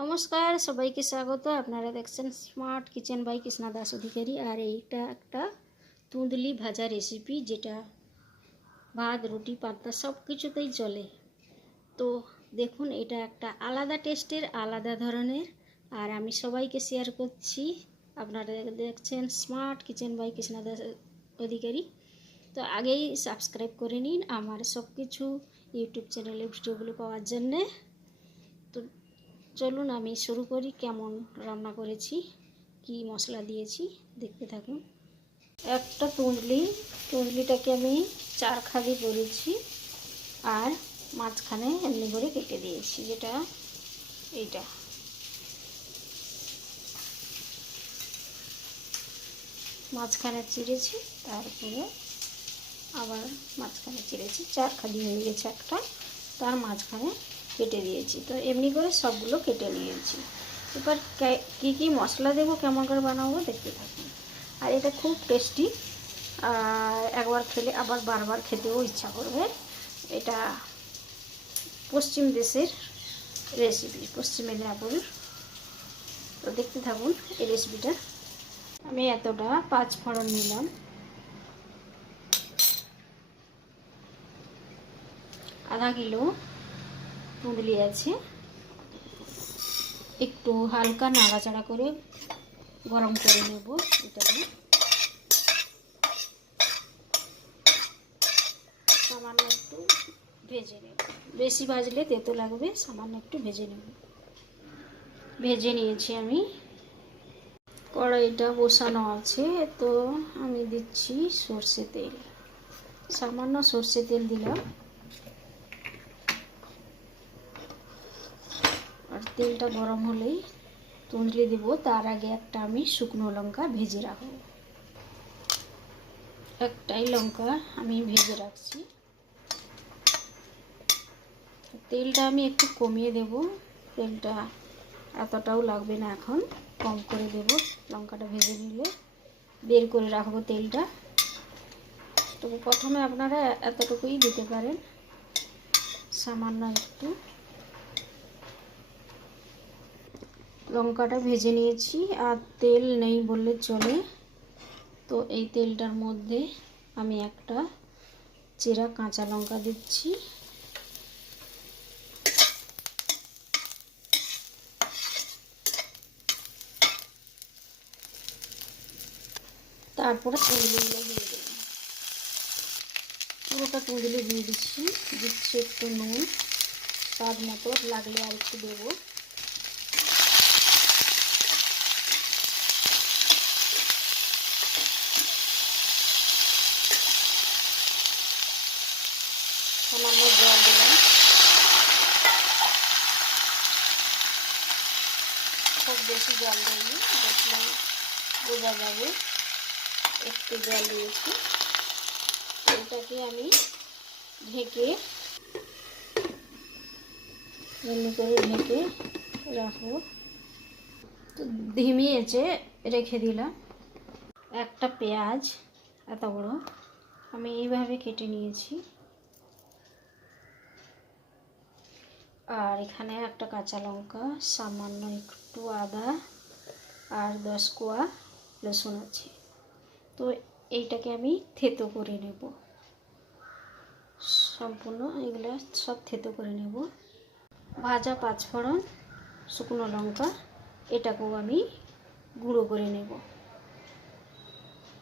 নমস্কার, সবাইকে স্বাগত। আপনারা দেখছেন smart kitchen by Krishna Das Adhikari. আর এইটা একটা তুঁদলি ভাজা রেসিপি যেটা ভাত, রুটি, পান্তা সব কিছুতেই চলে। তো দেখুন, এটা একটা আলাদা টেস্টের আলাদা ধরনের। আর আমি সবাইকে শেয়ার করছি। আপনারা দেখছেন smart kitchen by Krishna Das Adhikari. তো আগেই সাবস্ক্রাইব করে নিন আমার সব কিছু ইউটিউব চ্যানেলে ভিডিওগুলো পাওয়ার জন্যে। তো চলুন আমি শুরু করি, কেমন রান্না করেছি, কি মশলা দিয়েছি, দেখতে থাকুন। একটা তুঁদলি, তুঁদলিটাকে আমি চার খাদি করেছি আর মাঝখানে এমনি করে কেটে দিয়েছি, যেটা এইটা। মাঝখানে চিড়েছি, তারপরে আবার মাঝখানে চিড়েছি, চার খাদি হয়ে গেছে একটা, তার মাঝখানে কেটে দিয়েছি। তো এমনি করে সবগুলো কেটে নিয়েছি। এবার কী কী মশলা দেবো, কেমন করে বানাবো দেখতে থাকুন। আর এটা খুব টেস্টি একবার খেলে আবার বারবার খেতেও ইচ্ছা করবে। এটা পশ্চিম দেশের রেসিপি পশ্চিম মেদিনীপুরের। তো দেখতে থাকুন এই রেসিপিটা আমি এতটা পাঁচ ফোড়ন নিলাম। আধা কিলো কুঁদলি আছে। একটু হালকা নাড়াচাড়া করে গরম করে নেব এটাকে। সামান্য একটু ভেজে নেব। বেশি ভাজলে তেতো লাগবে, সামান্য একটু ভেজে নেব। ভেজে নিয়েছি আমি। কড়াইটা বসানো আছে, তো আমি দিচ্ছি সর্ষে তেল। সামান্য সর্ষে তেল দিলাম। আর তেলটা গরম হলেই তুঁদলি দেব। তার আগে একটা আমি শুকনো লঙ্কা ভেজে রাখব। একটাই লঙ্কা আমি ভেজে রাখছি। তেলটা আমি একটু কমিয়ে দেব। তেলটা এতটাও লাগবে না এখন। কম করে দেব। লঙ্কাটা ভেজে নিলে বের করে রাখব তেলটা। তবে প্রথমে আপনারা এতটুকুই দিতে পারেন। সামান্য একটু। লঙ্কাটা ভেজে নিয়েছি আর তেল নেই বললে চলে। তো এই তেলটার মধ্যে আমি একটা চেরা কাঁচা লঙ্কা দিচ্ছি। তারপরে দিয়ে দেবো। পুরোটা তুঁদলি দিয়ে দিচ্ছি দিচ্ছি একটু নুন। স্বাদ মতো লাগলে আর একটু দেবো। সামান্য জল দিলাম। খুব বেশি জল দিইনি, দেখলাম বোঝা যাবে একটু জল দিয়েছি। এটাকে আমি ঢেকে এমনি করে ঢেকে রাখব। তো ধিমি এঁচে রেখে দিলাম। একটা পেঁয়াজ, এত বড়, আমি এইভাবে কেটে নিয়েছি। আর এখানে একটা কাঁচা লঙ্কা, সামান্য একটু আদা আর দশ কোয়া রসুন আছে। তো এইটাকে আমি থেতো করে নেব। সম্পূর্ণ এগুলো সব থেতো করে নেব। ভাজা পাঁচফোড়ন, শুকনো লঙ্কা, এটাকেও আমি গুঁড়ো করে নেব।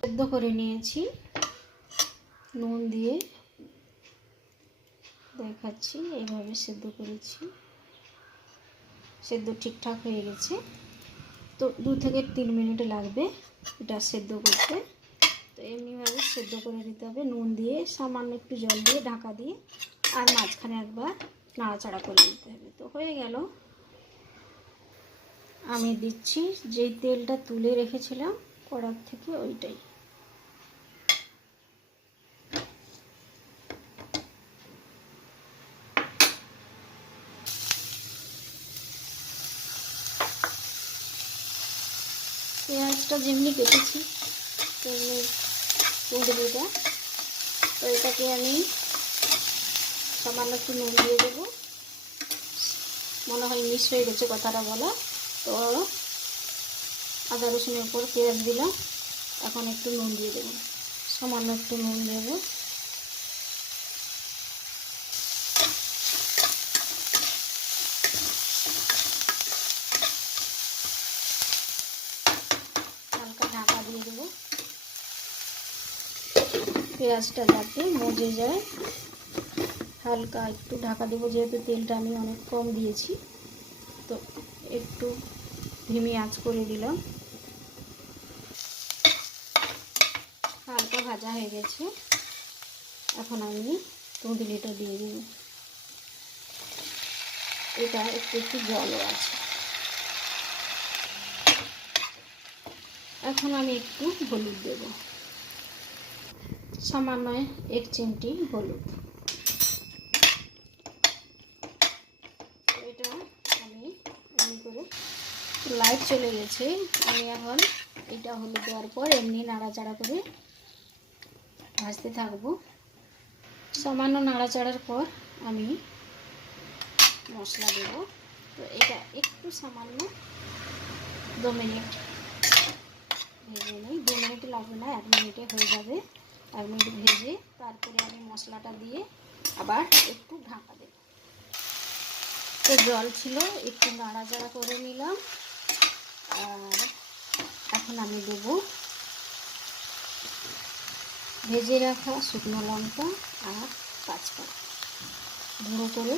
সেদ্ধ করে নিয়েছি। নুন দিয়ে দেখাচ্ছি এইভাবে সেদ্ধ করেছি। সেদ্ধ ঠিকঠাক হয়ে গেছে। তো দু থেকে তিন মিনিট লাগবে এটা সেদ্ধ করতে। তো এমনিভাবে সেদ্ধ করে নিতে হবে, নুন দিয়ে, সামান্য একটু জল দিয়ে, ঢাকা দিয়ে, আর মাঝখানে একবার নাড়াচাড়া করে নিতে হবে। তো হয়ে গেল। আমি দিচ্ছি, যেই তেলটা তুলে রেখেছিলাম কড়ার থেকে ওইটাই। পেঁয়াজটা যেমনি কেটেছি। তেমনি কুঁদরিটা তো এটাকে আমি সামান্য একটু নুন দিয়ে দেবো। মনে হয় মিস হয়ে গেছে কথাটা বলা। তো আদা রসুনের উপর পেঁয়াজ দিলাম। এখন একটু নুন দিয়ে দেবো। সামান্য একটু নুন দেবো হালকা ঢাকা দিয়ে দেবো পেঁয়াজটা যাতে মজে যায়। হালকা একটু ঢাকা দেবো, যেহেতু তেলটা আমি অনেক কম দিয়েছি। তো একটু ধিমি আঁচ করে দিলাম। হালকা ভাজা হয়ে গেছে। এখন আমি তুঁদলিটা দিয়ে দেব। এটা একটু একটু জলও আছে। এখন আমি একটু হলুদ দেব। সামান্য এক চিমটি হলুদ। এটা আমি এমনি করে লাইট চলে গেছে। আমি এখন এটা হলুদ দেওয়ার পর এমনি নাড়াচাড়া করে ভাজতে থাকব। সামান্য নাড়াচাড়ার পর আমি মশলা দেব। তো এটা একটু সামান্য দু মিনিট। ভেজে নিই দু মিনিট লাগবে না, এক মিনিটে হয়ে যাবে। এক মিনিট ভেজে তারপরে আমি মশলাটা দিয়ে আবার একটু ঢাকা দেব। তো জল ছিল, একটু নাড়াচাড়া করে নিলাম। আর এখন আমি দেব ভেজে রাখা শুকনো লঙ্কা আর পাঁচপাতা গুঁড়ো করে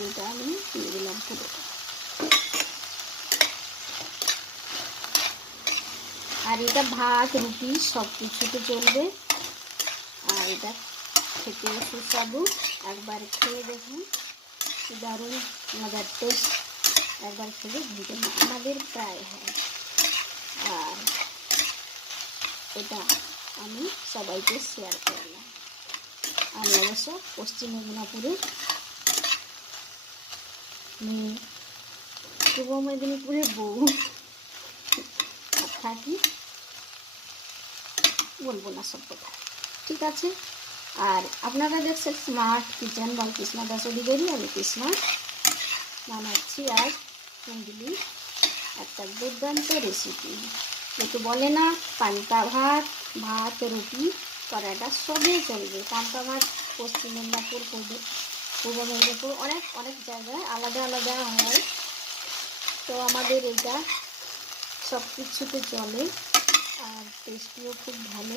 এইটা আমি দিয়ে দিলাম পুরোটা। আর এটা ভাত, রুটি সব কিছুতে চলবে। আর এটা খেতে সুস্বাদু। একবার খেয়ে দেখুন, দারুণ মজার টেস্ট একবার খেলে ভুলবেন আমাদের প্রায় হয়। আর এটা আমি সবাইকে শেয়ার করলাম। আমি অবশ্য পশ্চিম মেদিনীপুরের মেয়ে। পূর্ব মেদিনীপুরের বউ। থাকি বলব না সব কথা। ঠিক আছে। আর আপনারা দেখছেন স্মার্ট কিচেন বা কৃষ্ণা দাস অধিকারী আমি কৃষ্ণা। বানাচ্ছি আজ কুন্দুলি। একটা দুর্দান্ত রেসিপি যেহেতু বলে না, পান্তা ভাত ভাত, রুটি করাটা সবই চলবে। পান্তা ভাত পশ্চিম মেদিনীপুর, পূর্ব পূর্ব মেদিনীপুর অনেক অনেক জায়গায় আলাদা আলাদা হয়। তো আমাদের এটা সব কিছুতে চলে। আর টেস্টিও খুব ভালো।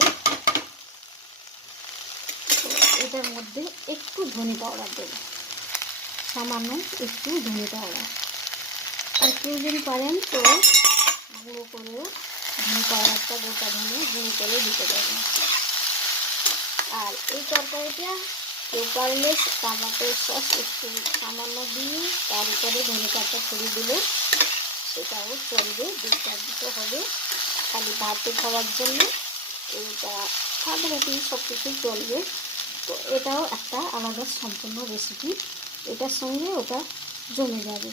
এটার মধ্যে একটু ধনে পাউডার দেবো। সামান্য একটু ধনে পাউডার। আর কেউ যদি পারেন তো গুঁড়ো করেও ধনে পাউডারটা গোটা ধনে গুঁড়ো করে দিতে পারেন। আর এই তরকারিটা কেউ পারলে টমাটো সস একটু সামান্য দিয়ে তার উপরে ধনে পাতা ছড়িয়ে দিলে সেটাও চলবে দিতে হবে। খালি ভাতে খাওয়ার জন্য এটা রুটি সব কিছু চলবে। তো এটাও একটা আলাদা সম্পূর্ণ রেসিপি এটার সঙ্গে ওটা জমে যাবে।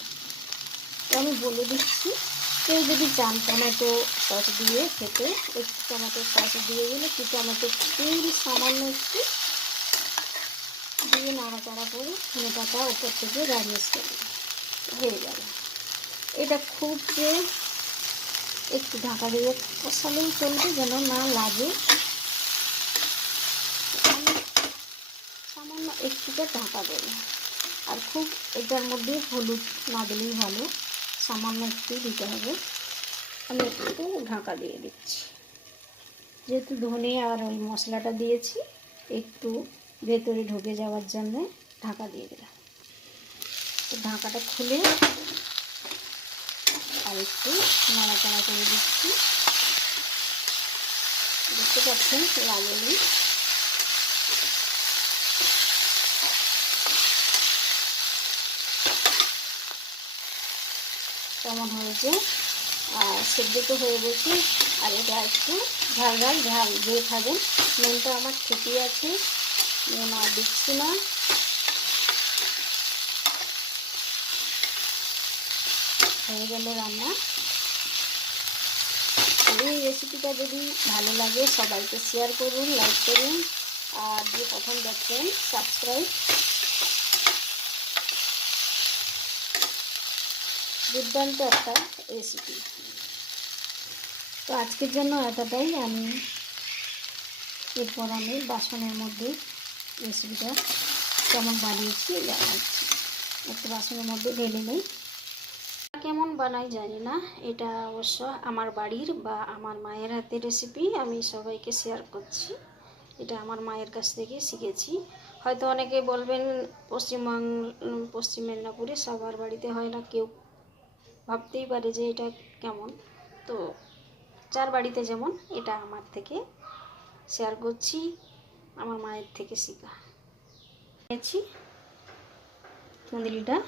তো আমি বলে দিচ্ছি, কেউ যদি চান টমেটো সস দিয়ে খেতে, একটু টমেটো সস দিয়ে গেলে কি টমেটো খুবই সামান্য একটু দিয়ে নাড়াচাড়া করে ধনে পাতা উপর থেকে গার্নিশ করবে হয়ে যাবে। এটা খুব যে একটু ঢাকা দিয়ে কষালেই চলবে, যেন না লাগে আমি সামান্য একটুটা ঢাকা দেবো। আর খুব এটার মধ্যে হলুদ না দিলেই ভালো, সামান্য একটু দিতে হবে। আমি একটু ঢাকা দিয়ে দিচ্ছি। যেহেতু ধনে আর ওই মশলাটা দিয়েছি, একটু ভেতরে ঢুকে যাওয়ার জন্য ঢাকা দিয়ে দিলাম। তো ঢাকাটা খুলে আর একটু নাড়াচাড়া করে দিচ্ছি। দেখতে পাচ্ছেন লাগেনি কেমন আর সেদ্ধ তো হয়ে গেছে। আর এটা একটু ঝাল ঝাল ঝাল দিয়ে খাবেন। নুনটা আমার ঠিকই আছে। নুন আর দিচ্ছি না। হয়ে গেল রান্না। এই রেসিপিটা যদি ভালো লাগে, সবাইকে শেয়ার করুন লাইক করুন। আর যে প্রথম দেখছেন সাবস্ক্রাইব দুর্দান্ত একটা রেসিপি তো আজকের জন্য এতটাই। আমি এরপর আমি বাসনের মধ্যে রেসিপিটা কেমন বানিয়েছি জানাচ্ছি একটা বাসনের মধ্যে ঢেলে নেই। কেমন বানাই জানি না। এটা অবশ্য আমার বাড়ির বা আমার মায়ের হাতের রেসিপি আমি সবাইকে শেয়ার করছি। এটা আমার মায়ের কাছ থেকে শিখেছি। হয়তো অনেকে বলবেন পশ্চিমবঙ্গ পশ্চিম মেদিনীপুরে সবার বাড়িতে হয় না, কেউ ভাবতেই পারে যে এটা কেমন। তো যার বাড়িতে যেমন এটা আমার থেকে শেয়ার করছি, আমার মায়ের থেকে শিখা। নিয়েছি। কুঁদরিটা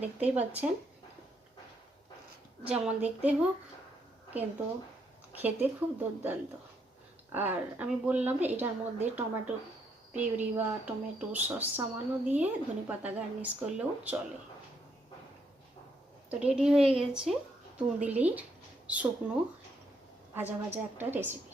দেখতেই পাচ্ছেন। যেমন দেখতে হোক, কিন্তু খেতে খুব দুর্দান্ত। আর আমি বললাম এটার মধ্যে টমেটো, পিউরি বা টমেটো সস সামান্য দিয়ে ধনে পাতা গার্নিশ করলেও চলে। তো রেডি হয়ে গেছে তুঁদিলির শুকনো ভাজা ভাজা একটা রেসিপি